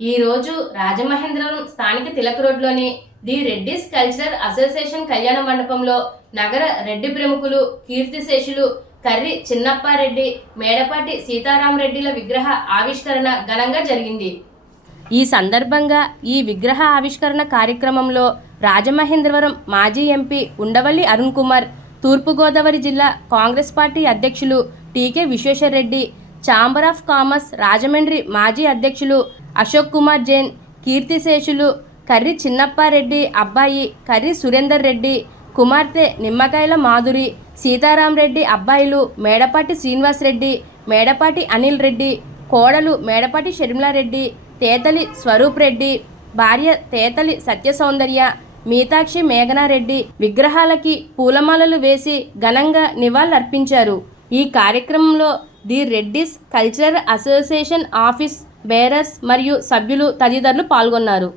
ఈ రోజు రాజమహేంద్రవరం స్థానిక తిలక్ రోడ్లోని ది రెడ్డిస్ కల్చరల్ అసోసియేషన్ కళ్యాణ మండపంలో నగర రెడ్డి ప్రముఖులు కీర్తిశేషులు కర్రి చిన్నప్పారెడ్డి మేడపాటి సీతారామరెడ్డిల విగ్రహ ఆవిష్కరణ ఘనంగా జరిగింది. ఈ సందర్భంగా ఈ విగ్రహ ఆవిష్కరణ కార్యక్రమంలో రాజమహేంద్రవరం మాజీ ఎంపీ ఉండవల్లి అరుణ్ కుమార్ తూర్పుగోదావరి జిల్లా కాంగ్రెస్ పార్టీ అధ్యక్షులు TK Visweswara Reddy chamber of commerce Rajahmundry మాజీ అధ్యక్షులు అశోక్ కుమార్ జైన్ కీర్తిశేషులు కర్రి చిన్నప్పారెడ్డి అబ్బాయి కర్రి సురేందర్ రెడ్డి కుమార్తె నిమ్మకాయల మాధురి సీతారామరెడ్డి అబ్బాయిలు మేడపాటి శ్రీనివాస్ రెడ్డి మేడపాటి అనిల్ రెడ్డి కోడలు మేడపాటి షర్మిలారెడ్డి తేతలి స్వరూప్ రెడ్డి భార్య తేతలి సత్యసౌందర్య మీతాక్షి మేఘనారెడ్డి విగ్రహాలకి పూలమాలలు వేసి ఘనంగా నివాళులర్పించారు. ఈ కార్యక్రమంలో the Reddys cultural association office bearers మరియు సభ్యులు తదితరులు పాల్గొన్నారు.